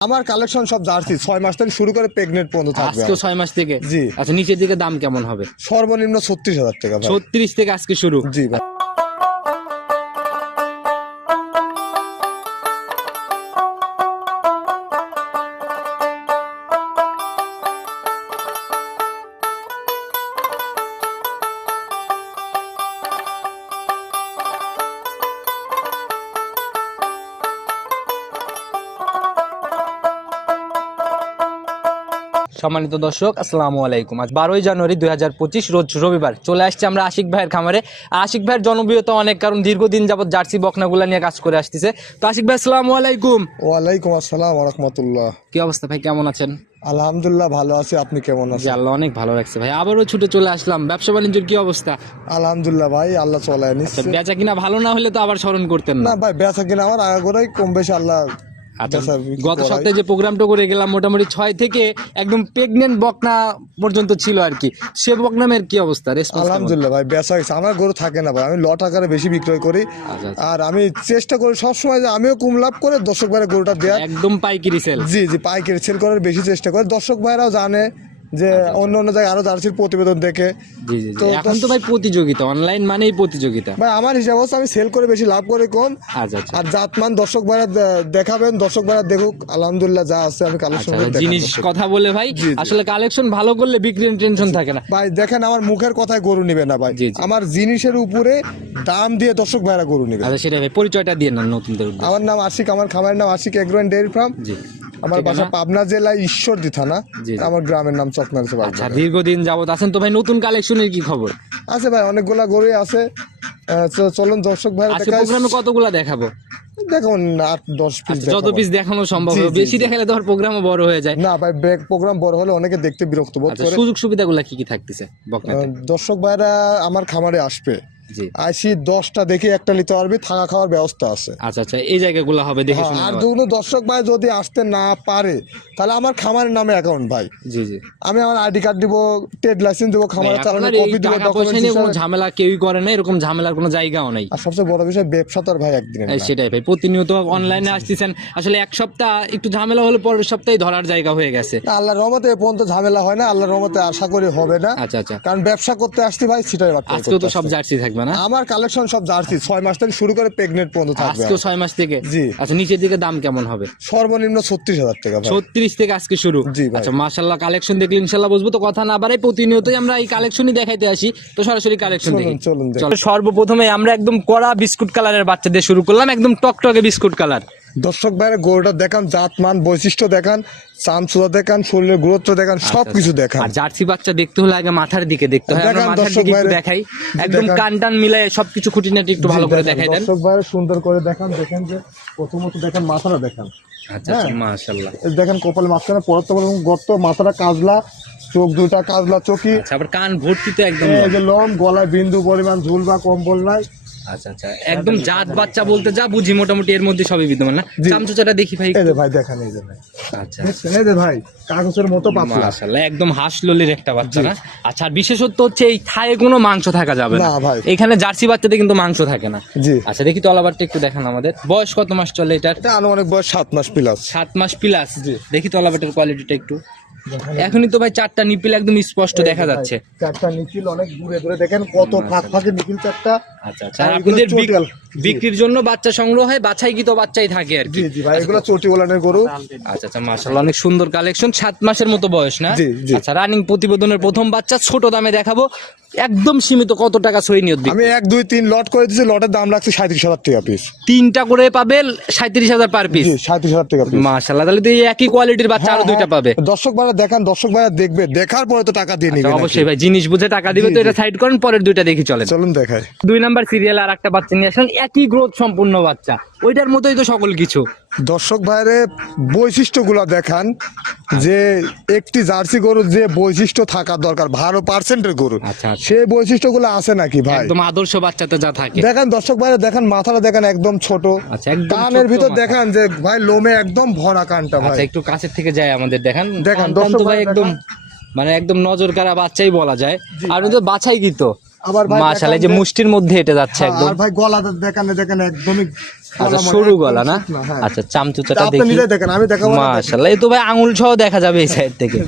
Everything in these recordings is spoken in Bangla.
আমার কালেকশন সব জার্সি। ছয় মাস থেকে শুরু করে প্রেগনেন্ট পর্যন্ত থাকবে ছয় মাস থেকে? জি। আচ্ছা নিচের দিকে দাম কেমন হবে? সর্বনিম্ন ছত্রিশ হাজার টাকা ছত্রিশ থেকে আজকে শুরু? জি ভাই। সম্মানিত দর্শক আসসালামু আলাইকুম। আজ বারোই জানুয়ারি দুই হাজার পঁচিশ রোজ রবিবার। চলে আসছে আমরা আশিক ভাইয়ের খামারে। আশিক ভাইয়ের জনপ্রিয়তা অনেক কারণ দীর্ঘদিন যাবত জার্সি বকনাগুলা নিয়ে কাজ করে আসতেছে। তো আশিক ভাই আসসালামু আলাইকুম। ওয়ালাইকুম আসসালাম রহমতুল্লাহ। কি অবস্থা ভাই কেমন আছেন? আলহামদুলিল্লাহ ভালো আছি আপনি কেমন আছেন? আল্লাহ অনেক ভালো লাগছে ভাই। আবারও ছুটে চলে আসলাম। ব্যবসা বাণিজ্যের কি অবস্থা? আলহামদুলিল্লাহ ভাই আল্লাহ চলে আচ্ছা নিচ্ছে। বেচা কিনা ভালো না হলে তো আবার স্মরণ করতেন না ভাই বেচা কিনা আমার আগাগোড়াই কম বেশি আল্লাহ গত করাই। সপ্তাহে যে প্রোগ্রামটা করে গেলাম মোটামুটি ছয় থেকে একদম প্রেগনেন্ট বকনা পর্যন্ত ছিল আর কি। সে বকনামের কি অবস্থা? আলহামদুলিল্লাহ ভাই বেচা গেছে আমার গরু থাকে না ভাই আমি লট আকারে বেশি বিক্রয় করি। আচ্ছা, আচ্ছা। আর আমি চেষ্টা করি সবসময় যে আমিও কম লাভ করে দর্শক ভাইয়ের গরুটা দেওয়া একদম পাইকারি সেল জি জি পাইকারি সেল করার বেশি চেষ্টা করে। দর্শক ভাইরাও জানে যে অন্য অন্য জায়গায় আরও জার্সির প্রতিবেদন দেখে। জি জি জি। এখন তো ভাই প্রতিযোগিতা অনলাইন মানেই প্রতিযোগিতা। ভাই আমার হিসাব হচ্ছে আমি সেল করে বেশি লাভ করে কম। আচ্ছা আচ্ছা। আর জাতমান দর্শক ভাইরা দে- দেখাবেন দর্শক ভাইরা দেখুক আলহামদুলিল্লাহ যা আছে আমি কালেকশন আচ্ছা জিনিস কথা বলে ভাই। আসলে কালেকশন ভালো করলে বিক্রির টেনশন থাকে না। ভাই দেখেন আমার মুখের কথায় গরু নিবে না ভাই। জি, জি। আমার জিনিসের উপরে দাম দিয়ে দর্শক ভাইরা গরু নিবে আচ্ছা সেটা ভাই পরিচয়টা দিয়ে না নতুনদের উদ্দেশ্যে। আমার নাম আশিক আমার খামারের নাম আশিক এগ্রো ডেয়ারি ফার্ম। জি। আমার বাসা পাবনা জেলায় ঈশ্বরদী থানা। আমার গ্রামের নাম চকনার আচ্ছা দীর্ঘদিন যাবত আছেন তো ভাই নতুন কালেকশনের কি খবর? আছে ভাই অনেকগুলা গরুই আছে। চলুন দর্শক আজকে প্রোগ্রামে কতগুলা দেখাবো? দেখুন আট দশ পিস আচ্ছা, যত পিস দেখানো সম্ভব বেশি। দেখালে তোমার প্রোগ্রামও বড় হয়ে যায়। না ভাই ব্যাক প্রোগ্রাম বড় হলে অনেকে দেখতে বিরক্ত বোধ আচ্ছা করে। সুযোগ সুবিধাগুলো কি কি থাকতেছে দর্শক ভাইরা আমার খামারে আসবে। আইসি দশটা দেখে একটা নিতে পারবি থাকা খাওয়ার ব্যবস্থা আছে। আচ্ছা আচ্ছা এই জায়গাগুলো হবে দেখে হ্যাঁ, শুনে আর। দর্শক ভাই যদি আসতে না পারে তাহলে আমার খামারের নামে অ্যাকাউন্ট ভাই। জি জি। আমি আমার আইডি কার্ড দিব ট্রেড লাইসেন্স দিব খামারের আপনার এই কপি দিব কোনো ঝামেলা কেউই করে না এরকম ঝামেলার কোনো জায়গাও নাই। আর সবচেয়ে বড় বিষয় ব্যবসা তো ভাই একদিনের এই না। সেটাই ভাই প্রতিনিয়ত অনলাইনে আসতেছেন আসলে এক সপ্তাহ একটু ঝামেলা হলে পরের সপ্তাহে ধরার জায়গা হয়ে গেছে। না, আল্লাহর রহমতে পর্যন্ত ঝামেলা হয় না আল্লাহর রহমতে আশা করি হবে না। আচ্ছা আচ্ছা। কারণ ব্যবসা করতে আসছি ভাই সেটাই আজকেও তো সব জার্সি থাকবে। না? আমার কালেকশন সব জার্সি। ছয় মাস থেকে শুরু করে প্রেগনেন্ট পর্যন্ত থাকবে আজকে ছয় মাস থেকে? জি। আচ্ছা নিচের দিকে দাম কেমন হবে? সর্বনিম্ন ছত্রিশ হাজার টাকা ছত্রিশ থেকে আজকে শুরু? জি আচ্ছা মাশাল্লাহ কালেকশন দেখলে ইনশাল্লাহ বুঝব তো কথা না বাড়াই প্রতিনিয়তই আমরা এই কালেকশনই দেখাইতে আসি। তো সরাসরি কালেকশন দেখি। চলুন সর্বপ্রথমে আমরা একদম কড়া বিস্কুট কালারের বাচ্চা দিয়ে শুরু করলাম একদম টকটকে বিস্কুট কালার দর্শক ভাইরা গরুটা দেখান জাত মান বৈশিষ্ট্য দেখান চামচুদা দেখান শরীরের গুরুত্ব দেখান সবকিছু দেখান। আর জার্সি বাচ্চা দেখতে হলে আগে মাথার দিকে দেখতে হয় দেখান দর্শক ভাইরে। দেখাই। একদম দেখান। কান টান মিলাই সবকিছু খুঁটিনাটি একটু ভালো করে দেখাই দেন। দর্শক ভাইরা সুন্দর করে দেখান দেখেন যে প্রথমত দেখেন মাথাটা দেখান। আচ্ছা আচ্ছা দেখেন কপাল মাঝখানে পরত গর্ত মাথাটা কাজলা চোখ দুটা কাজলা চোখি আচ্ছা আবার কান ভর্তি তো একদম যে গলায় বিন্দু পরিমাণ ঝুল বা কম্বল নাই। আচ্ছা আচ্ছা। একদম জাত বাচ্চা বলতে যা বুঝি মোটামুটি এর মধ্যে সবই বিদ্যমান না? চামচুচাটা দেখি ভাই এই যে ভাই দেখেন এই যে ভাই। আচ্ছা। এই যে ভাই কাগজের মতো পাতলা। মাশাআল্লাহ একদম হাঁস ললির একটা বাচ্চা না? আচ্ছা আর বিশেষত্ব হচ্ছে এই থায়ে কোনো মাংস থাকা যাবে না। ভাই। এখানে জার্সি বাচ্চাতে কিন্তু মাংস থাকে না। জি। আচ্ছা দেখি তলাবারটা একটু দেখান আমাদের। বয়স কত মাস চলে এটার? এটা আনুমানিক বয়স সাত মাস প্লাস সাত মাস প্লাস দেখি তলাবারটার কোয়ালিটিটা একটু। এখনই তো ভাই চারটা নিপিল একদম স্পষ্ট দেখা যাচ্ছে। চারটা নিখিল অনেক দূরে দূরে দেখেন কত ফাঁক ফাঁকে নিখিল চারটা। আচ্ছা আচ্ছা। আপনাদের। বিক্রির জন্য বাচ্চা সংগ্রহ হয় বাছাই কি তো বাচ্চাই থাকে আর কি। জি জি ভাই এগুলো চটি ওলানের গরু। আচ্ছা আচ্ছা মাশাআল্লাহ অনেক সুন্দর কালেকশন সাত মাসের মতো বয়স না? জি, জি। আচ্ছা রানিং প্রতিবেদনের প্রথম বাচ্চা ছোট দামে দেখাবো। একদম সীমিত কত টাকা সই নিয়ত আমি এক দুই তিন লট করে দিচ্ছি লটের দাম রাখছি সাঁত্রিশ হাজার টাকা পিস তিনটা করে পাবে সাঁত্রিশ হাজার পার পিস জি সাঁত্রিশ হাজার টাকা মাশাআল্লাহ তাহলে তো এই একই কোয়ালিটির বাচ্চা আরও দুইটা পাবে। দর্শক ভাইরা দেখান দর্শক ভাইরা দেখবে। দেখার পরে তো টাকা দিয়ে নিবেন নিবে অবশ্যই ভাই জিনিস বুঝে টাকা দিবে তো এটা সাইড করেন পরের দুইটা দেখি চলেন। চলুন দেখাই। দুই নাম্বার সিরিয়াল আর একটা বাচ্চা নিয়ে আসলেন একই গ্রোথ সম্পূর্ণ বাচ্চা। ওইটার মতোই তো সকল কিছু। দর্শক ভাইরে বৈশিষ্ট্যগুলো দেখান যে একটি জার্সি গরুর যে বৈশিষ্ট্য থাকা দরকার ভালো পার্সেন্টের গরু আচ্ছা, আচ্ছা। সেই বৈশিষ্ট্যগুলো আছে নাকি ভাই? একদম আদর্শ বাচ্চাতে যা থাকে। দেখেন দর্শক ভাইরা দেখেন মাথাটা দেখেন একদম ছোট। আচ্ছা কানের ভিতর। দেখান যে ভাই লোমে একদম ভরা কানটা ভাই। একটু কাছের থেকে যায় আমাদের দেখান। দেখান, তো দর্শক ভাই একদম মানে একদম নজর কারা বাচ্চাই বলা যায়। আর ওদের বাছাই কি তো আবার মাশাআল্লাহ যে মুষ্টির মধ্যে হেঁটে যাচ্ছে হ্যাঁ, একদম। আর ভাই গলাটা দেখানে দেখেন একদমই আচ্ছা সরু গলা না? হ্যাঁ। আচ্ছা চামচুচাটা দেখি। দেখেন আমি দেখাবো মাশাআল্লাহ এই তো ভাই আঙুল সহ দেখা যাবে এই সাইড থেকে।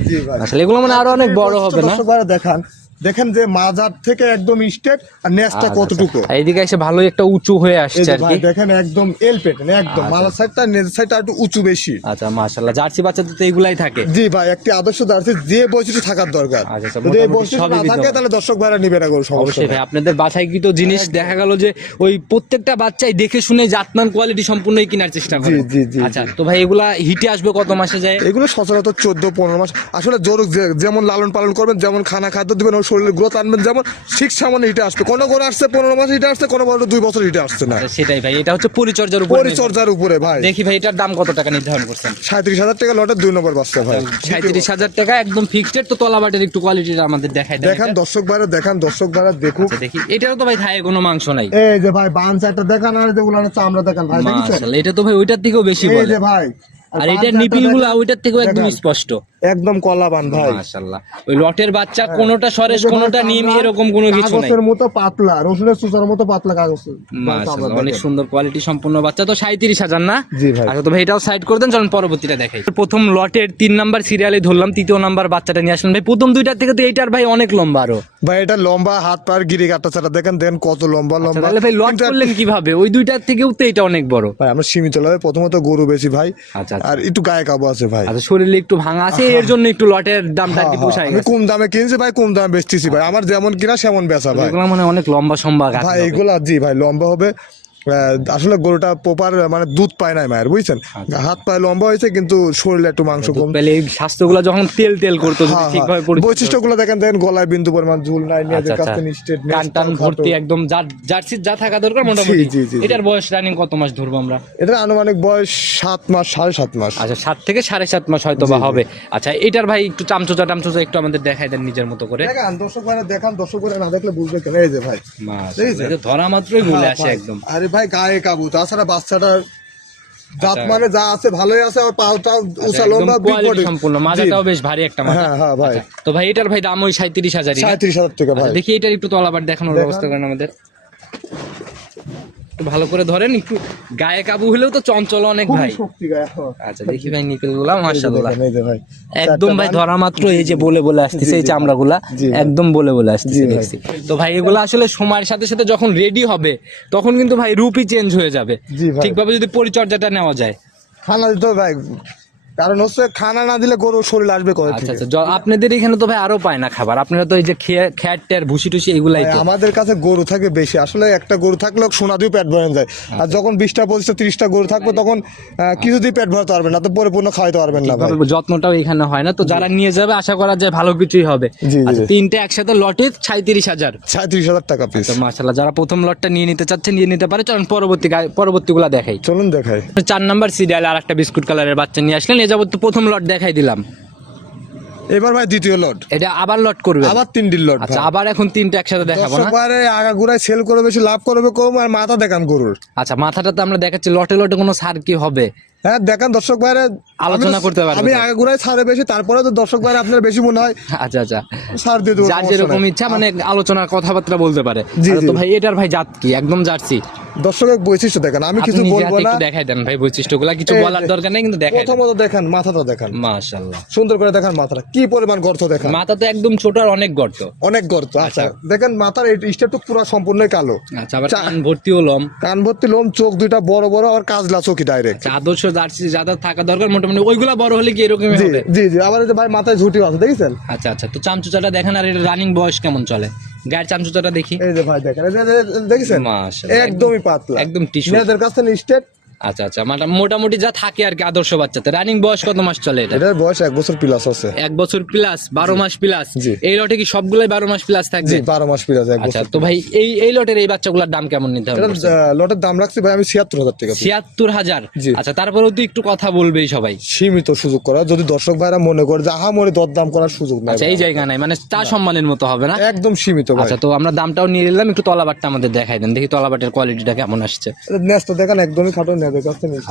আসলে এগুলো মানে আরও অনেক বড় হবে না? দেখান। দেখেন যে মাজার থেকে একদম স্টেট আর নেসটা আচ্ছা, কতটুকু? আচ্ছা। এইদিকে এসে ভালোই একটা উঁচু হয়ে আসছে আর কি। দেখেন একদম এল পেটেন একদম। মালার সাইডটা নেজের সাইডটা একটু উঁচু বেশি। আচ্ছা মাশাআল্লাহ। জার্সি বাচ্চাদের তো এইগুলাই থাকে। জি ভাই একটি আদর্শ জার্সি যে বৈশিষ্ট্য থাকার দরকার। আচ্ছা, আচ্ছা, যদি এই বৈশিষ্ট্য না থাকে তাহলে দর্শক ভাইরা নিবে না কোনো সমস্যা। ভাই আপনাদের বাছাইকৃত জিনিস দেখা গেল যে ওই প্রত্যেকটা বাচ্চাই দেখে শুনে জাতমান কোয়ালিটি সম্পূর্ণই কেনার চেষ্টা করে। জি, জি, জি, আচ্ছা তো ভাই এগুলা হিটে আসবে কত মাসে যায়? এগুলো সচরাচর চোদ্দ পনেরো মাস। আসলে জোর যেমন লালন পালন করবেন যেমন খানা খাদ্য দিবেন ওর শরীরের গ্রোথ আনবেন যেমন ঠিক সামনে হিটে আসবে। কোনো কোনো আসছে পনেরো মাস হিটে আসছে কোনো বড় দুই বছর হিটে আসছে না। সেটাই ভাই এটা হচ্ছে পরিচর্যার উপর। পরিচর্যার উপরে ভাই। দেখি ভাই এটার দাম কত টাকা নির্ধারণ করছেন? সাঁত্রিশ হাজার টাকা লটের দুই নম্বর বাচ্চা ভাই। সাঁত্রিশ হাজার টাকা একদম ফিক্সড তো তলাবাটের একটু কোয়ালিটিটা আমাদের দেখাই দেখান দর্শক ভাইরা দেখান দর্শক ভাইরা দেখুক। আচ্ছা, দেখি। এটাও তো ভাই থায়ে কোনো মাংস নাই। এই যে ভাই বান সাইডটা দেখান আর যে উলানের চামড়া দেখান ভাই দেখেছেন? এটা তো ভাই ওইটার থেকেও বেশি এই যে ভাই আর সাইডটা নিপিলগুলা ওইটার থেকেও একদম স্পষ্ট। একদম কলা বান ভাই। মাশাআল্লাহ। ওই লটের বাচ্চা কোনোটা সরেশ কোনোটা নিম এরকম কোনো কিছু নাই। কাগজের মতো পাতলা রসুনের সুসার মতো পাতলা কাগজ। মাশাআল্লাহ, অনেক সুন্দর কোয়ালিটি সম্পূর্ণ বাচ্চা তো সাঁত্রিশ হাজার না? জি ভাই। আচ্ছা তো ভাই এটাও সাইড করে দেন চলুন পরবর্তীটা দেখাই। প্রথম লটের তিন নাম্বার সিরিয়ালে ধরলাম তৃতীয় নাম্বার বাচ্চাটা নিয়ে আসলেন ভাই প্রথম দুইটার থেকে তো এইটার ভাই অনেক লম্বা আরও। ভাই এটা লম্বা হাত পার গিরি কাটা ছাড়া দেখেন দেখেন কত লম্বা লম্বা। আচ্ছা, তাহলে ভাই লট করলেন কীভাবে? ওই দুইটার থেকেও তো এটা অনেক বড়। ভাই আমরা সীমিত লাভে প্রথমত গরু বেশি ভাই। আচ্ছা আচ্ছা। আর একটু গায়ে কাবু আছে ভাই। আচ্ছা শরীরে একটু ভাঙা আছে এর জন্য একটু লটের দামটা হ্যাঁ, একটু হ্যাঁ, পোষায় আমি কম দামে কিনছি ভাই কম দামে বেচতেছি ভাই। আমার যেমন কিনা সেমন বেচা ভাই। এগুলো মানে অনেক লম্বা সম্বা ভাই এগুলা জি ভাই লম্বা হবে। আসলে গরুটা প্রপার মানে দুধ পায় নাই মায়ের বুঝছেন? আচ্ছা। হাত পায়ে লম্বা হয়েছে কিন্তু শরীরে একটু মাংস কম। স্বাস্থ্যগুলো যখন তেল তেল করতো হ্যাঁ, ঠিকভাবে হ্যাঁ। বৈশিষ্ট্যগুলো দেখেন দেখেন গলায় বিন্দু পরিমাণ ঝুল নাই আচ্ছা, নিজের আচ্ছা। কাছে নিশ্চিত টান টান ভর্তি একদম জার্সির যা থাকা দরকার মোটামুটি। এটার বয়স রানিং কত মাস ধরবো আমরা? এটা আনুমানিক বয়স সাত মাস সাড়ে সাত মাস। আচ্ছা সাত থেকে সাড়ে সাত মাস হয়তো বা হবে। আচ্ছা এটার ভাই একটু চামচোচা টামচোচা একটু আমাদের দেখাই দেন নিজের মতো করে। দেখান দর্শক ভাইরা দেখান দর্শক ভাইরা না দেখলে বুঝবে কেন এই যে ভাই। ধরা মাত্রই বলে হ্যাঁ, আসে একদম। আরে ভাই গায়ে কাবু তাছাড়া বাচ্চাটার দাঁত আচ্ছা। মানে যা আছে ভালোই আছে আর পাওটা আচ্ছা, উঁচা লম্বা বিগ সম্পূর্ণ মাজাটাও বেশ ভারী একটা মাজা হ্যাঁ, হ্যাঁ, ভাই। আচ্ছা, তো ভাই এটার ভাই দাম ওই সাঁত্রিশ হাজারই না? সাঁত্রিশ হাজার টাকা ভাই দেখি এটার একটু তলাবার দেখানোর দেখান। ব্যবস্থা করেন আমাদের ভালো করে ধরেন একটু গায়ে কাবু হলেও তো চঞ্চল অনেক ভাই। হ্যাঁ। আচ্ছা দেখি ভাই নিকেলগুলা ভাই একদম ভাই ধরা মাত্র এই যে বলে বলে আসতেছে এই চামড়া গুলা একদম বলে বলে আসতেছে দেখছি। তো ভাই এগুলো আসলে সময়ের সাথে সাথে যখন রেডি হবে তখন কিন্তু ভাই রূপই চেঞ্জ হয়ে যাবে। ঠিকভাবে যদি পরিচর্যাটা নেওয়া যায়। খানা দিতে ভাই কারণ হচ্ছে খানা না দিলে গরু শরীর আসবে কোথা আচ্ছা থেকে? আচ্ছা আপনাদের এখানে তো ভাই আরও পায় না খাবার। আপনারা তো এই যে খেয়ে- খ্যাট ট্যার ভুসি টুসি এগুলাই তো। আমাদের কাছে গরু থাকে বেশি। আসলে একটা গরু থাকলেও সোনা দিয়ে পেট ভরে যায়। আর যখন বিশটা পঁচিশটা তিরিশটা গরু থাকবে তখন আহ, কিছু দিয়ে পেট ভরাতে পারবেন না তো পরিপূর্ণ খাওয়াইতে পারবেন না ভাই। যত্নটাও এখানে হয় না। তো যারা নিয়ে যাবে আশা করা যায় ভালো কিছুই হবে। জি, জি, আচ্ছা তিনটে একসাথে লটে সাঁত্রিশ হাজার। সাঁত্রিশ হাজার টাকা পিস তো মাসাল্লাহ যারা প্রথম লটটা নিয়ে নিতে চাচ্ছে নিয়ে নিতে পারে। চলুন পরবর্তী গা- পরবর্তীগুলা দেখাই। চলুন দেখাই। চার নাম্বার সিরিয়াল আর একটা বিস্কুট কালারের বাচ্চা নিয়ে আসলেন। এ যাব তো প্রথম লট দেখাই দিলাম। এবার ভাই দ্বিতীয় লট। এটা আবার লট করবে আবার তিনটির লট আচ্ছা আবার এখন তিনটা একসাথে দেখাবো না? দর্শকবারে আগা গুড়ায় সেল করে বেশি লাভ করবে কম আর মাথা দেখান গরুর। আচ্ছা মাথাটা তো আমরা দেখাচ্ছি লটে লটে কোনো সার কি হবে? হ্যাঁ দেখান দর্শক ভাইরে। আলোচনা করতে পারবে আমি। আগে গুড়ায় ছাড়ে বেশি তারপরে তো দর্শক ভাইরে আপনার বেশি মনে হয় আচ্ছা আচ্ছা। ছাড় দিয়ে দেবো যার যেরকম ইচ্ছা মানে আলোচনা কথাবার্তা বলতে পারে। তো ভাই এটার ভাই জাত কি? একদম জার্সি। দর্শকের বৈশিষ্ট্য দেখেন আমি কিছু বলব না। দেখাই দেন ভাই বৈশিষ্ট্যগুলা। কিছু বলার দরকার নেই কিন্তু দেখাই প্রথমত দেখেন মাথাটা দেখেন। মাশাআল্লাহ। সুন্দর করে দেখেন মাথাটা কি পরিমাণ গর্ত দেখেন। মাথা তো একদম ছোট আর অনেক গর্ত। অনেক গর্ত আচ্ছা। দেখেন মাথার এই স্টেপটু পুরো সম্পূর্ণই কালো। আচ্ছা আবার কান ভর্তিও লম। কান ভর্তি লোম চোখ দুইটা বড় বড় আর কাজলা চোখি ডাইরেক্ট আচ্ছা, আদর্শ জার্সি যাদের থাকা দরকার মোটামুটি ওইগুলা বড় হলে কি এরকম জি হবে? জি জি। আবার এই যে ভাই মাথায় ঝুটি আছে দেখেছেন? আচ্ছা আচ্ছা। তো চামচুচাটা দেখেন আর এটা রানিং বয়স কেমন চলে? গায়ের চামচুচাটা দেখি। এই যে ভাই দেখেন এই যে- এই যে- দেখেছেন? মাশাআল্লাহ, একদমই পাতলা। একদম টিস্যু মেয়েদের কাছে স্টেট আচ্ছা আচ্ছা মানে মোটামুটি যা থাকে আর কি আদর্শ বাচ্চাতে। রানিং বয়স কত মাস চলে এটা? এটার বয়স এক বছর প্লাস আছে। এক বছর প্লাস বারো মাস প্লাস জি। এই লটে কি সবগুলাই বারো মাস প্লাস জি থাকবে বারো মাস এক আচ্ছা বছর তো ভাই এই এই লটের এই বাচ্চাগুলোর দাম কেমন এটার আহ, লটের দাম রাখছি ভাই আমি ছিয়াত্তর হাজার টাকা ছিয়াত্তর হাজার? জি। আচ্ছা তারপরেও তো একটু কথা বলবেই সবাই। সীমিত সুযোগ করা যদি দর্শক ভাইরা মনে করে যে আহা মনে দরদাম করার সুযোগ নাই আচ্ছা এই জায়গা নাই মানে তা সম্মানের মতো হবে না? একদম সীমিত ভাই। আচ্ছা তো আমরা দামটাও নিয়ে নিলাম একটু তলাবাটটা আমাদের দেখাই দেন দেখি তলাবাটের কোয়ালিটিটা কেমন আসছে। নেক্সট দেখেন একদমই খাটো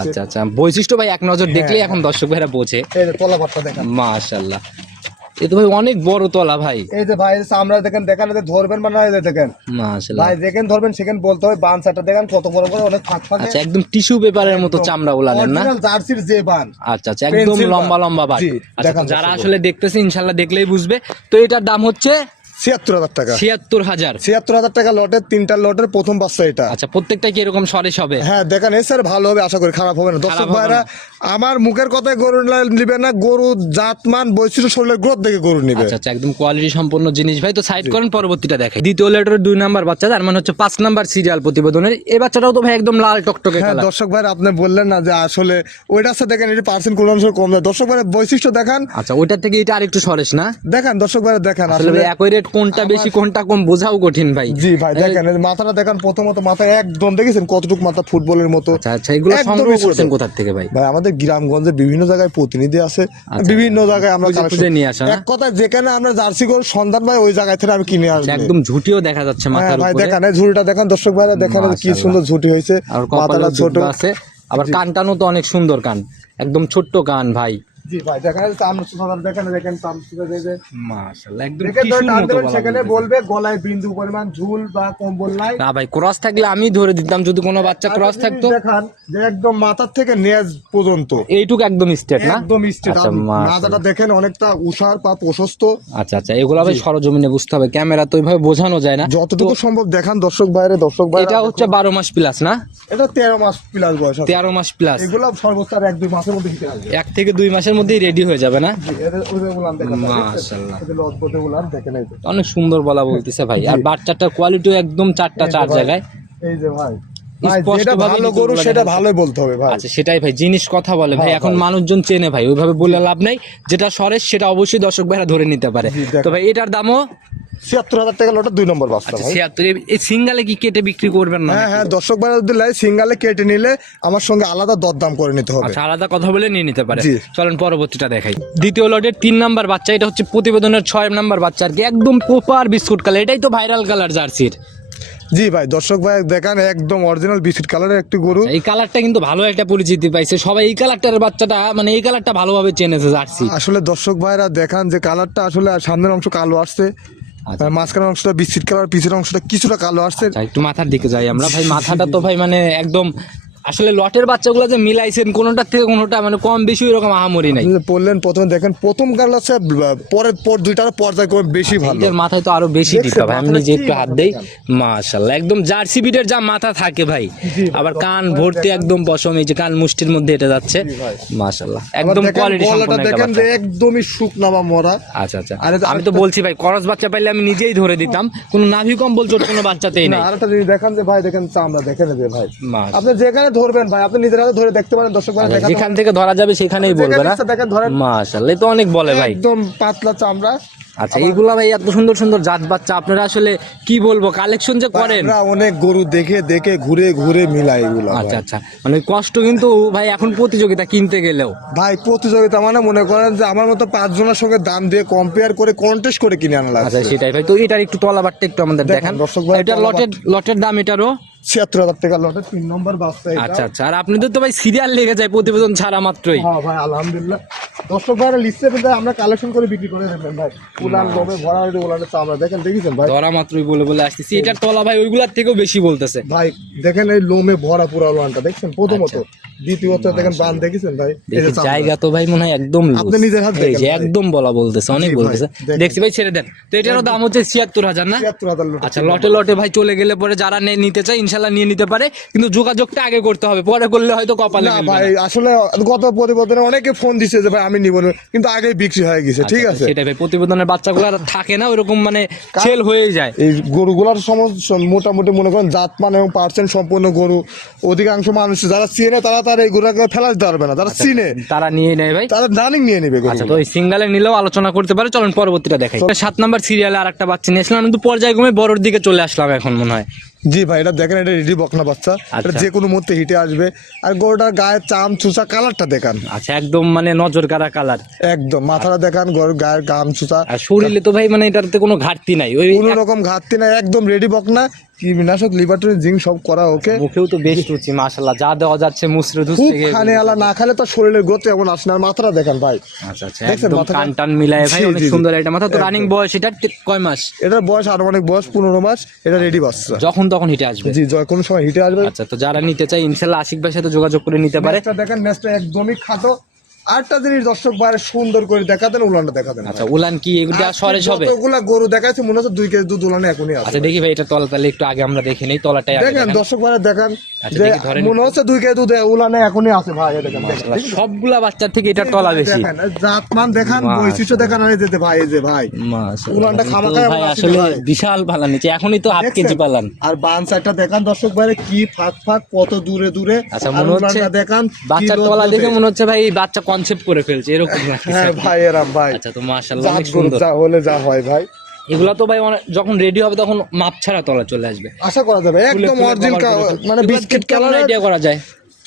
আচ্ছা আচ্ছা। বৈশিষ্ট্য ভাই এক নজর দেখলেই এখন দর্শক ভাইরা বোঝে। এই যে তলা পাটটা দেখেন। মাশাল্লাহ এ তো ভাই অনেক বড় তলা ভাই। এই যে ভাই আমরা দেখেন দেখেন ধরবেন মানে দেখেন। মাশাআল্লাহ। ভাই যেখানে ধরবেন সেখানে বলতে হবে বান দেখেন কত বড় বড় অনেক ফাঁক ফাঁকে। আচ্ছা একদম টিস্যু পেপারের মতো চামড়া উলানের না? Original জার্সির যে বান। আচ্ছা আচ্ছা একদম লম্বা লম্বা জি, আচ্ছা যারা আসলে দেখতেছে ইনশাল্লাহ দেখলেই বুঝবে। তো এটার দাম হচ্ছে ছিয়াত্তর হাজার টাকা। ছিয়াত্তর হাজার? ছিয়াত্তর হাজার টাকা লটের তিনটা লটের প্রথম বাচ্চা এটা। আচ্ছা প্রত্যেকটা কি এরকম সরেস হবে? হ্যাঁ দেখেন এ স্যার ভালো হবে আশা করি খারাপ হবে না। দর্শক ভাইরা আমার মুখের কথায় গরু নিবে না গরু জাতমান বৈশিষ্ট্য শরীরের গ্রোথ দেখে গরু নিবে আচ্ছা আচ্ছা একদম কোয়ালিটি সম্পন্ন জিনিস। ভাই তো সাইড করেন পরবর্তীটা দেখে দ্বিতীয় দুই নাম্বার বাচ্চা তার মানে হচ্ছে পাঁচ নাম্বার সিরিয়াল প্রতিবেদনের। এই বাচ্চাটাও তো ভাই একদম লাল টকটকে হ্যাঁ দর্শক ভাই আপনি বললেন না যে আসলে ওইটা আছে দেখেন এটা পার্সেন্ট কোন অংশ কম দর্শক ভাই বৈশিষ্ট্য দেখান। আচ্ছা ওইটার থেকে এটা আরেকটু সরেস না? দেখেন দর্শক ভাই দেখেন। আসলে আসলে একই রেট কোনটা বেশি কোনটা কম বোঝাও কঠিন ভাই। জি ভাই দেখেন মাথাটা দেখেন প্রথমত মাথা একদম দেখেছেন কতটুকু মাথা ফুটবলের মতো? আচ্ছা আচ্ছা এগুলো সংগ্রহ করছেন কোথার থেকে ভাই? ভাই আমাদের গ্রামগঞ্জে বিভিন্ন জায়গায় প্রতিনিধি আছে বিভিন্ন জায়গায় আমরা খুঁজে নিয়ে আসা, এক কথা যেখানে আমরা জার্সি গরুর সন্ধান ভাই ওই জায়গায় থেকে আমি কিনে আসব। আচ্ছা, একদম ঝুটিও দেখা যাচ্ছে হ্যাঁ মাথার ভাই দেখেন ঝুড়িটা দেখেন দর্শক ভাইরা দেখেন কি সুন্দর ঝুটি হয়েছে মাথাটা ছোট। আছে আবার কান টানও তো অনেক সুন্দর কান একদম ছোট্ট কান ভাই। জি ভাই দেখেন চামড়া দেখেন দেখেন চামড়া দেখেন মাশাআল্লাহ একদম টিস্যুর টান মতো দেবেন, বলা সেখানে বলবে গলায় বিন্দু পরিমাণ ঝুল বা কম্বল নাই। না ভাই ক্রস থাকলে আমি ধরে দিতাম যদি কোনো বাচ্চা ক্রস থাকতো। দেখান যে একদম মাথার থেকে নেজ পর্যন্ত। এইটুকু একদম স্ট্রেট না? একদম স্ট্রেট আচ্ছা মাথাটা দেখেন অনেকটা উষার পা প্রশস্ত। আচ্ছা আচ্ছা এগুলো ভাই সরজমিনে বুঝতে হবে ক্যামেরা তো ওইভাবে বোঝানো যায় না। যতটুকু সম্ভব দেখান দর্শক বাইরে দর্শক বাইরে এটা হচ্ছে বারো মাস প্লাস না? এটা তেরো মাস প্লাস বয়স আছে। তেরো মাস প্লাস এগুলো সর্বোচ্চ আর এক দুই মাসের মধ্যে এক থেকে দুই মাসের মধ্যেই রেডি হয়ে যাবে না। অনেক সুন্দর বলা বলতেছে ভাই। আর বাচ্চাটার কোয়ালিটিও একদম চারটা চার জায়গায়। এই যে ভাই। যেটা ভালো গরু সেটা ভালোই বলতে হবে ভাই। আচ্ছা সেটাই ভাই জিনিস কথা বলে ভাই। হ্যাঁ, এখন মানুষজন চেনে ভাই ওইভাবে বলে লাভ নাই। যেটা সরেস সেটা অবশ্যই দর্শক ভাইরা ধরে নিতে পারে। তো ভাই এটার দামও ছিয়াত্তর হাজার টাকা লোটা দুই নম্বর বাচ্চা আচ্ছা ছিয়াত্তর এই সিঙ্গালে কি কেটে বিক্রি করবেন না হ্যাঁ হ্যাঁ দর্শক ভাই যদি লাই সিঙ্গালে কেটে নিলে আমার সঙ্গে আলাদা দরদাম করে নিতে হবে। আচ্ছা আলাদা কথা বলে নিয়ে নিতে পারে। চলেন পরবর্তীটা দেখাই। দ্বিতীয় লটের তিন নাম্বার বাচ্চা এটা হচ্ছে প্রতিবেদনের ছয় নাম্বার বাচ্চা আর কি একদম পোপার বিস্কুট কালার এটাই তো ভাইরাল কালার জার্সির। জি ভাই দর্শক ভাই দেখেন একদম অরিজিনাল বিস্কিট কালারের একটি গরু। এই কালারটা কিন্তু ভালো একটা পরিচিতি পাইছে। সবাই এই কালারটার বাচ্চাটা মানে এই কালারটা ভালোভাবে চেনেছে জার্সি। আসলে দর্শক ভাইরা দেখান যে কালারটা আসলে সামনের অংশ কালো আসছে। আচ্ছা। আর মাঝখানের অংশটা বিস্কিট কালার পিছের অংশটা কিছুটা কালো আসছে। আচ্ছা, একটু মাথার দিকে যাই আমরা। ভাই মাথাটা তো ভাই মানে একদম আসলে লটের বাচ্চাগুলো যে মিলাইছেন কোনোটার থেকে কোনোটা মানে কম বেশি এরকম আহামরি নাই। বললেন প্রথমে দেখেন প্রথম কালার আছে পরের পর দুইটার পর্যায়ক্রমে বেশি ভালো। এদের মাথায় তো আরও বেশি দিতে ভাই আমি নিজে একটু হাত দেই। দেখেন? মাশাল্লাহ একদম জার্সি বিটের যা মাথা থাকে ভাই। আবার কান ভর্তি একদম পশম এই যে কান মুষ্টির মধ্যে এটা যাচ্ছে। ভাই। মাশাল্লাহ একদম কোয়ালিটি সম্পন্ন দেখেন যে একদমই শুকনা বা মরা। আচ্ছা আচ্ছা। আরে আমি তো বলছি ভাই করস বাচ্চা পাইলে আমি নিজেই ধরে দিতাম। কোনো নাভি কম্বল চোট কোনো বাচ্চাতেই না নাই। আরেকটা জিনিস দেখান যে ভাই দেখেন চামড়া দেখেন যে ভাই। আপনি যেখানে ধরবেন ভাই আপনি নিজের হাতে ধরে দেখতে পারেন দর্শক যেখান থেকে ধরা যাবে সেখানেই বলবে যেখানে দেখেন ধরেন মাশাল্লাহ তো অনেক বলে ভাই। একদম পাতলা চামড়া। আচ্ছা এইগুলা ভাই এত সুন্দর সুন্দর জাত বাচ্চা আপনারা আসলে কি বলব কালেকশন যে করেন? আমরা অনেক গরু দেখে দেখে ঘুরে ঘুরে মিলাই এগুলো আচ্ছা আচ্ছা মানে কষ্ট কিন্তু ভাই এখন প্রতিযোগিতা কিনতে গেলেও। ভাই প্রতিযোগিতা মানে মনে করেন যে আমার মতো পাঁচ জনের সঙ্গে দাম দিয়ে কম্পেয়ার করে কন্টেস্ট করে কিনে আনা আচ্ছা সেটাই ভাই তো এটার একটু তলাবারটা একটু আমাদের দেখেন, দর্শক ভাই, এটা লটের লটের দাম এটারও? ছিয়াত্তর হাজার টাকা লটে তিন নম্বর বাচ্চা আচ্ছা আচ্ছা। আর আপনাদের তো ভাই সিরিয়াল লেগে যায় প্রতিবেদন ছাড়া মাত্রই। হ্যাঁ ভাই আলহামদুলিল্লাহ। দর্শক ভাইরা লিস্টে কিন্তু আমরা কালেকশন করে বিক্রি করে দেবেন ভাই। উলান লোমে ভরা হয়েছে উলানের চামড়া। দেখেন দেখেছেন ভাই? ধরা মাত্রই বলে বলে আসতেছি। এটার তলা ভাই ওইগুলার থেকেও বেশি বলতেছে। ভাই দেখেন এই লোমে ভরা পুরা উলানটা দেখছেন? প্রথমত। দ্বিতীয়ত দেখেন বান দেখেছেন ভাই? এই যে চামড়া। জায়গা তো ভাই মনে হয় একদম loose। আপনি নিজের হাত এই যে ভাই। একদম বলা বলতেছে অনেক জি ভাই, বলতেছে। দেখেন। দেখছি ভাই ছেড়ে দেন। তো এটারও দাম হচ্ছে ছিয়াত্তর হাজার না? ছিয়াত্তর হাজার লটে। আচ্ছা লটে লটে ভাই চলে গেলে পরে যারা নে- নিতে চায় ইনশাল্লাহ নিয়ে নিতে পারে। কিন্তু যোগাযোগটা আগে করতে হবে পরে করলে হয়তো কপালে না ভাই আসলে গত প্রতিবেদনে অনেকে ফোন দিছে যে ভাই আমি নিব না। কিন্তু আগে বিক্রি হয়ে গেছে ঠিক আচ্ছা, আছে? সেটাই ভাই প্রতিবেদনের বাচ্চাগুলো আর থাকে না ওইরকম মানে সেল হয়েই যায়। এই গরুগুলার সমস্ত মোটামুটি মনে করেন জাতমান এবং পার্সেন্ট সম্পন্ন গরু অধিকাংশ মানুষ যারা চিনে তারা তার এই গরুটাকে ফেলা দিতে পারবে না যারা চিনে। তারা নিয়ে নেয় ভাই। তারা রানিং নিয়ে নেবে আচ্ছা তো ওই সিঙ্গালে নিলেও আলোচনা করতে পারে চলুন পরবর্তীটা দেখাই। সাত নাম্বার সিরিয়ালে আর একটা বাচ্চা নিয়ে আসলাম কিন্তু পর্যায়ক্রমে বড়র দিকে চলে আসলাম এখন মনে হয়। জি ভাই এটা দেখেন এটা রেডি বকনা বাচ্চা। এটা আচ্ছা। যে কোনো মুহূর্তে হিটে আসবে। আর গরুটার গায়ের চাম চুচা কালারটা দেখান। আচ্ছা একদম মানে নজর কাড়া কালার। একদম মাথাটা দেখান গরুর গায়ের গাম চুচা। আর শরীরে তো ভাই মানে এটাতে কোনো ঘাটতি নাই। ওই কোনো রকম ঘাটতি নাই একদম রেডি বকনা। কীটনাশক লিভারটরি জিঙ্ক সব করা ওকে মুখেও তো বেশ রুচি মাশাল্লাহ যা দেওয়া যাচ্ছে মুসরে ধুস থেকে খানে আলা না খেলে তো শরীরের গ্রোথ এমন আসে না। মাথাটা দেখান ভাই। আচ্ছা আচ্ছা একদম? কান টান মিলায় ভাই অনেক জি, জি। সুন্দর এটা মাথা। তো রানিং বয়স এটা কয় মাস? এটার বয়স আরও অনেক বয়স পনেরো মাস এটা রেডি বাচ্চা যখন তখন হিটে আসবে। জি জয় কোনো সময় হিটে আসবে। আচ্ছা তো যারা নিতে চায় ইনশাল্লাহ আশিক ভাইয়ের সাথে যোগাযোগ করে নিতে পারে। নেক্সটটা দেখেন নেক্সটটা একদমই খাটো। জিনিস দর্শক বাইরে সুন্দর করে দেখাতেন উলানটা দেখাতেন। আচ্ছা উলান কি? এগুলা সরেজ হবে যতগুলা গরু দেখাচ্ছে মনে হচ্ছে দুই কেজি দুধ উলানে এখনই আছে। আচ্ছা দেখি ভাই এটা তলা একটু আগে আমরা দেখে নেই তলাটাই দেখেন দর্শক বাইরে দেখান আচ্ছা, যে মনে হচ্ছে দুই কেজি দুধ উলানে এখনই আছে ভাই দেখেন। সবগুলা বাচ্চার থেকে এটার তলা বেশি। দেখেন জাতমান দেখান। বৈশিষ্ট্য দেখান আর এই যে ভাই যে ভাই। মাশাআল্লাহ, উলানটা খামাখায় ভাই আসলে বিশাল পালান নিচে এখনই তো হাফ কেজি? পালান। আর বান সাইডটা দেখান দর্শক বাইরে কি ফাঁক ফাঁক কত দূরে দূরে। আচ্ছা মনে হচ্ছে দেখান কি বাচ্চার তলা দেখে মনে হচ্ছে ভাই বাচ্চা কনসেপ্ট করে ফেলছে এরকম হ্যাঁ ভাই এরাম ভাই। আচ্ছা তো মাশাআল্লাহ অনেক সুন্দর। যা হলে যা হয় ভাই। এগুলা তো ভাই যখন রেডি হবে তখন মাপ ছাড়া তলা চলে আসবে। আশা করা যাবে একদম অরিজিনাল। মানে বিস্কিট কালার আইডিয়া করা যায়?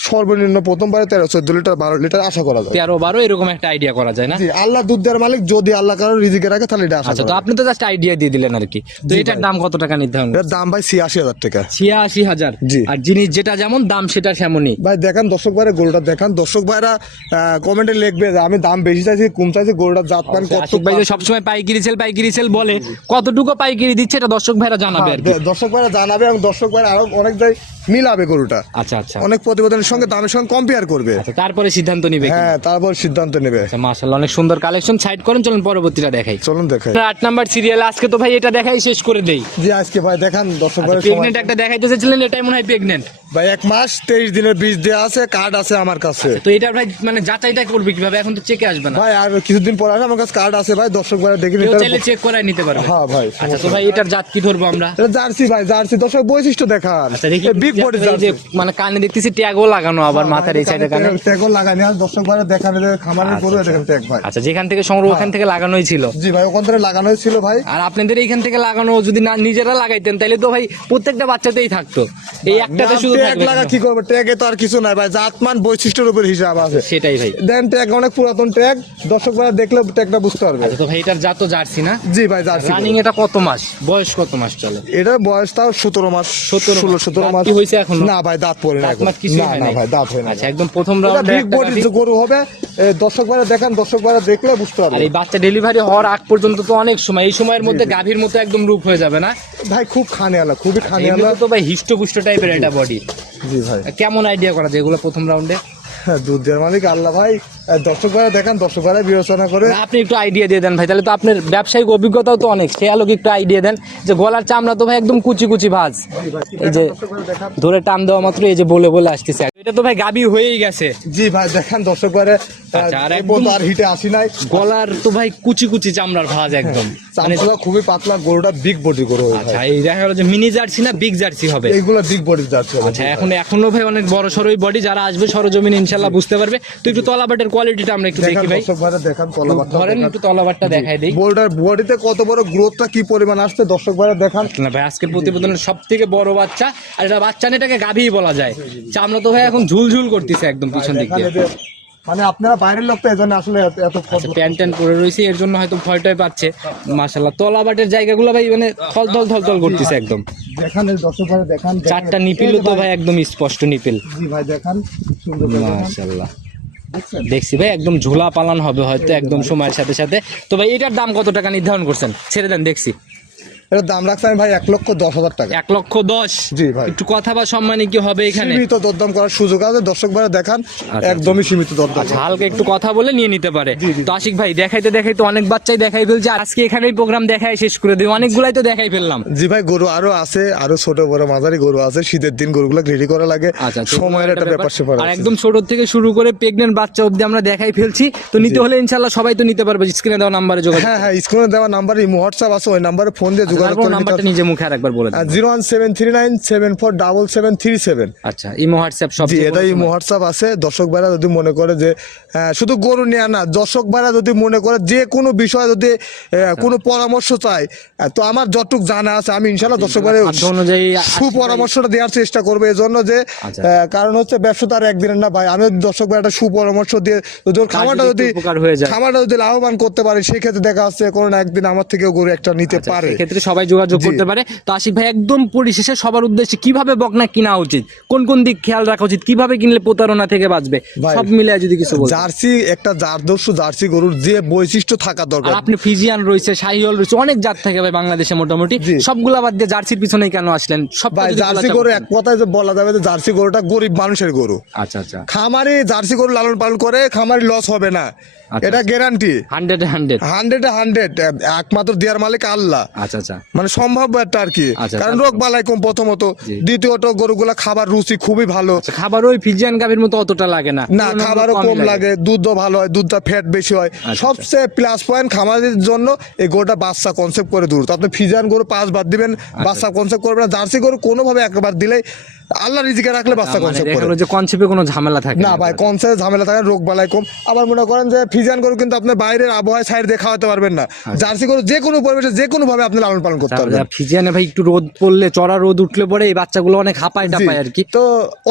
সর্বনিম্ন প্রথমবারে তেরো চোদ্দ লিটার বারো লিটার আশা করা যায়। তেরো বারো এরকম একটা আইডিয়া করা যায় না? জি আল্লাহ দুধ দেওয়ার মালিক যদি আল্লাহ কারও রিজিকে রাখে তাহলে এটা আশা আচ্ছা তো আপনি তো জাস্ট আইডিয়া দিয়ে দিলেন আর কি। তো এটার দাম কত টাকা নির্ধারণ এটার দাম ভাই ছিয়াশি হাজার টাকা। ছিয়াশি হাজার? জি। আর জিনিস যেটা যেমন দাম সেটা সেমনই। ভাই দেখান দর্শক ভাইরা গরুটা দেখান। দর্শক ভাইরা কমেন্টে লিখবে যে আমি দাম বেশি চাইছি কম চাইছি গরুটার জাত পান কত ভাই সবসময় পাইকারি সেল পাইকারি সেল বলে কতটুকু পাইকারি দিচ্ছে এটা দর্শক ভাইরা জানাবে আর কি। হ্যাঁ, দর্শক ভাইরা জানাবে এবং দর্শক ভাইরা আরও অনেক জায়গায় মিলাবে গরুটা। আচ্ছা আচ্ছা। অনেক প্রতিবেদনের সঙ্গে দামের সঙ্গে কম্পেয়ার করবে। আচ্ছা তারপরে সিদ্ধান্ত নিবে হ্যাঁ তারপর সিদ্ধান্ত নেবে। মাসাল্লাহ মাশাআল্লাহ অনেক সুন্দর কালেকশন সাইড করেন চলুন পরবর্তীটা দেখাই। চলুন দেখাই। আট নাম্বার সিরিয়াল আজকে তো ভাই এটা দেখাই শেষ করে দেই। জি আজকে ভাই দেখান দর্শক প্রেগনেন্ট একটা দেখাইতে চাইছিলেন এটাই মনে হয় প্রেগনেন্ট ভাই এক মাস তেইশ দিনের বীজ দেওয়া আছে কার্ড আছে আমার কাছে। তো এটার ভাই মানে যাচাইটা করবে কীভাবে? এখন তো চেকে আসবে না। ভাই আর কিছুদিন পর আসে আমার কাছে কার্ড আছে ভাই দর্শক দেখে নিতে চাইলে চেক করায় নিতে পারবে। হ্যাঁ ভাই আচ্ছা তো ভাই এটার জাত কি ধরবো আমরা? এটা জার্সি ভাই জার্সি দর্শক বৈশিষ্ট্য দেখান। আচ্ছা বিগ বডি জার্সি। মানে কানে দেখতেছি ট্যাগও লাগানো আবার মাথার এই সাইডে কানে ট্যাগও লাগানি আর দর্শক দেখান খামারের গরু দেখেন ট্যাগ ভাই। আচ্ছা যেখান থেকে সংগ্রহ ওখান থেকে লাগানোই ছিল। জি ভাই ওখান থেকে লাগানো ছিল ভাই। আর আপনাদের এইখান থেকে লাগানো যদি না নিজেরা লাগাইতেন তাহলে তো ভাই প্রত্যেকটা বাচ্চাতেই থাকতো। এই একটাতে শুধু ট্যাগ লাগা কি করবে? ট্যাগে তো আর কিছু নাই ভাই জাতমান বৈশিষ্ট্যের উপর হিসাব আছে। সেটাই ভাই। দেন ট্যাগ অনেক পুরাতন ট্যাগ। দেখলে ট্যাগটা বুঝতে পারবে। আচ্ছা তো ভাই এটার জাত তো জার্সি না? জি ভাই জার্সি। রানিং এটা কত মাস? বয়স কত মাস চলে? এটার বয়স তাও সতেরো মাস 17 ষোলো সতেরো দাঁত মাস। কি হয়েছে এখনও? না ভাই দাঁত পড়ে না এখন। না না ভাই দাঁত হয় না আচ্ছা একদম প্রথম এটা রাউন্ডে বিগ বডির যে গরু হবে এ, দর্শক ভাইরা দেখান দর্শক ভাইরা দেখলে বুঝতে আর পারবে। এই বাচ্চা ডেলিভারি হওয়ার আগ পর্যন্ত তো অনেক সময় এই সময়ের মধ্যে গাভীর মতো একদম রূপ হয়ে যাবে না? ভাই খুব খানে আলা খুবই খানে আলা তো ভাই হিষ্টপুষ্ট টাইপের এটা বডি জি ভাই। কেমন আইডিয়া করা যায় এগুলো প্রথম রাউন্ডে হ্যাঁ, দুধ দেওয়ার মালিক আল্লাহ ভাই। দর্শক ভাইরা দেখান দর্শক ভাইরা বিবেচনা করে। আপনি একটু আইডিয়া দিয়ে দেন ভাই তাহলে তো আপনার ব্যবসায়িক অভিজ্ঞতাও তো অনেক। সে আলোকে একটু আইডিয়া দেন যে গলার চামড়া তো ভাই একদম কুচি কুচি ভাজ। এই যে দেখান। ধরে টান দেওয়া মাত্র এই যে বলে বলে আসতেছে। এটা তো ভাই গাবি হয়েই গেছে। জি ভাই দেখান দর্শক আচ্ছা, আর হিটে আসি নাই। গলার তো ভাই কুচি কুচি চামড়ার ভাজ একদম। মানে খুবই পাতলা গরুটা বিগ বডি গরু হয় আচ্ছা এই দেখা গেল যে মিনি জার্সি না বিগ জার্সি হবে? এইগুলো বিগ বডি আচ্ছা এখন এখনও ভাই অনেক বড় সরই বডি যারা আসবে সরজমিন ইনশাল্লাহ বুঝতে পারবে। তো একটু তলাবাটের কোয়ালিটিটা আমরা একটু দেখি ভাই। দেখান ধরেন একটু তলাবাটটা দেখাই দিই। বোল্ডার বডিতে কত বড় গ্রোথটা কি পরিমাণ আসছে দর্শক ভাইরা দেখান। না ভাই আজকের প্রতিবেদনের সব থেকে বড় বাচ্চা আর এটা বাচ্চা না এটাকে গাভী বলা যায়। চামড়া তো ভাই এখন ঝুলঝুল করতেছে একদম পিছন দিক দিয়ে। মানে আপনারা বাইরের লোক তো এজন্য আসলে এত- আচ্ছা প্যান্ট ট্যান্ট পরে রয়েছে এর জন্য হয়তো ভয়টাই পাচ্ছে। মাশাল্লাহ তলাবাটের জায়গাগুলো ভাই মানে থল থল থল থল করতেছে একদম। দেখান দর্শক ভাইরা দেখান। চারটা নিপিলও তো ভাই একদম স্পষ্ট নিপিল। জি ভাই দেখান সুন্দর মাশাল্লাহ? দেখছি ভাই একদম ঝোলা পালন হবে হয়তো একদম সময়ের সাথে সাথে। তো ভাই এটার দাম কত টাকা নির্ধারণ করছেন? ছেড়ে দেন দেখছি। এটার দাম রাখছে আমি ভাই এক লক্ষ দশ হাজার টাকা। এক লক্ষ দশ? জি ভাই। একটু কথা বা সম্মানী কি হবে এখানে? সীমিত দরদাম করার সুযোগ আছে দর্শক ভাইরা দেখান আচ্ছা। একদমই সীমিত দরদাম। আচ্ছা হালকা একটু কথা বলে নিয়ে নিতে পারে। তো আশিক ভাই দেখাইতে দেখাইতে অনেক বাচ্চাই দেখাই ফেলছে। আজকে এখানেই প্রোগ্রাম দেখাই শেষ করে দিই। অনেকগুলাই তো দেখাই ফেললাম। জি ভাই গরু আরও আছে আরও ছোট বড় মাঝারি গরু আছে। শীতের দিন গরুগুলো রেডি করা লাগে। আচ্ছা সময়ের একটা ব্যাপার। স্যাপার আর একদম ছোট থেকে শুরু করে প্রেগনেন্ট বাচ্চা অবধি আমরা দেখাই ফেলছি। তো নিতে হলে ইনশাল্লাহ সবাই তো নিতে পারবে। স্ক্রিনে দেওয়া নাম্বারে যোগাযোগ হ্যাঁ হ্যাঁ স্ক্রিনে দেওয়া নাম্বার ইমো হোয়াটসঅ্যাপ আছে ওই নাম্বারে ফোন দিয়ে যোগাযোগ যোগাযোগ নাম্বারটা নিজে মুখে আরেকবার বলে দেন। আচ্ছা ইমো হোয়াটসঅ্যাপ সব জি এটাই হোয়াটসঅ্যাপ আছে। দর্শক ভাইরা যদি মনে করে যে শুধু গরু নেওয়া না দর্শক ভাইরা যদি মনে করে যে কোনো বিষয়ে যদি কোনো পরামর্শ চায় তো আমার যতটুক জানা আছে আমি ইনশাল্লাহ দর্শক ভাইরা অনুযায়ী সুপরামর্শটা দেওয়ার চেষ্টা করব এই জন্য যে আচ্ছা। কারণ হচ্ছে ব্যবসা তো আর একদিনের না ভাই। আমি দর্শক ভাই একটা সুপরামর্শ দিয়ে যদি ওর খামারটা যদি হয়ে। খামারটা যদি লাভবান করতে পারে সেক্ষেত্রে দেখা যাচ্ছে কোনো না একদিন আমার থেকেও গরু একটা নিতে আচ্ছা, পারে। সবাই যোগাযোগ করতে পারে। তো আশিক ভাই একদম পরিশেষে সবার উদ্দেশ্যে কীভাবে বকনা কিনা উচিত? কোন কোন দিক খেয়াল রাখা উচিত? কীভাবে কিনলে প্রতারণা থেকে বাঁচবে? সব মিলে যদি কিছু বলেন। জার্সি একটা জারদস্যু জার্সি গরুর যে বৈশিষ্ট্য থাকা দরকার। আপনি ফিজিয়ান রয়েছে শাহিওয়াল রয়েছে অনেক জাত থাকে ভাই বাংলাদেশে মোটামুটি। সবগুলা বাদ দিয়ে জার্সির পিছনেই কেন আসলেন? সব ভাই জার্সি গরু এক কথায় যে বলা যাবে যে জার্সি গরুটা গরিব মানুষের গরু। আচ্ছা আচ্ছা। খামারি জার্সি গরু লালন পালন করে খামারি লস হবে না। আচ্ছা। এটা guarantee hundred hundred hundred hundred একমাত্র দেওয়ার মালিক আল্লাহ। আচ্ছা আচ্ছা। মানে সম্ভব একটা আর কি। আচ্ছা, কারণ রোগ বালাই কম প্রথমত। দ্বিতীয়ত গরুগুলা খাবার রুচি খুবই ভালো। আচ্ছা, খাবার ওই ফিজিয়ান গাভীর মতো অতটা লাগে না। না খাবারও কম লাগে। দুধও ভালো হয় দুধটা ফ্যাট বেশি হয়। আচ্ছা। সবচেয়ে প্লাস পয়েন্ট খামারের জন্য এই গরুটা বাচ্চা কনসেপ্ট করে দূর। তো আপনি ফিজিয়ান গরু পাঁচ বার দিবেন আচ্ছা। বাচ্চা কনসেপ্ট করবেন জার্সি গরু কোনোভাবে একবার দিলেই আল্লাহ রিজিকে রাখলে বাচ্চা মানে কনসেপ্ট করে। গেলো যে কনসেপ্টে কোনো ঝামেলা থাকে না ভাই কনসেপ্ট ঝামেলা থাকে রোগ বালাই কম। আবার মনে করেন যে ফিজান গরু কিন্তু আপনি বাইরের আবহাওয়ায় সাইড দিয়ে খাওয়াতে পারবেন না। আচ্ছা। জার্সি গরু যে কোনো পরিবেশে যে কোনো ভাবে আপনি লালন পালন করতে পারবেন। ফিজিয়ানে ভাই একটু রোদ পড়লে চড়া রোদ উঠলে পরে এই বাচ্চাগুলো অনেক হাঁপায় জি। টাপায় আর কি। তো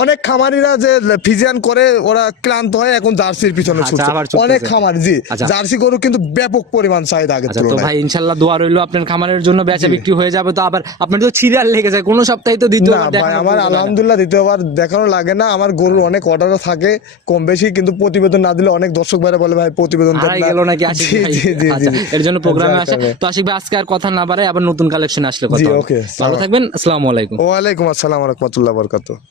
অনেক খামারিরা যে ফিজিয়ান করে ওরা ক্লান্ত হয় এখন জার্সির পিছনে আচ্ছা, ছুটছে। অনেক খামার জি। আচ্ছা। জার্সি গরু কিন্তু ব্যাপক পরিমাণ চাহিদা আচ্ছা তো ভাই ইনশাল্লাহ দোয়া রইল আপনার খামারের জন্য বেচা বিক্রি হয়ে যাবে তো আবার আপনার তো সিরিয়াল লেগে যায় কোনো সপ্তাহে তো না ভাই আমার আলহামদুলিল্লাহ দ্বিতীয়বার দেখানো লাগে না। আমার গরুর অনেক অর্ডারও থাকে কম বেশি কিন্তু প্রতিবেদন না দিলে অনেক দর্শক ভাইরা বলে ভাই প্রতিবেদন গেল নাকি আচ্ছা। এর জন্য প্রোগ্রামে আসে। তো আশিক ভাই আজকে আর কথা না বাড়ায় আবার নতুন কালেকশন আসলে কথা জি, ভালো থাকবেন আসসালামু আলাইকুম। ওয়ালাইকুম আসসালাম রহমতুল্লাহ বরকাত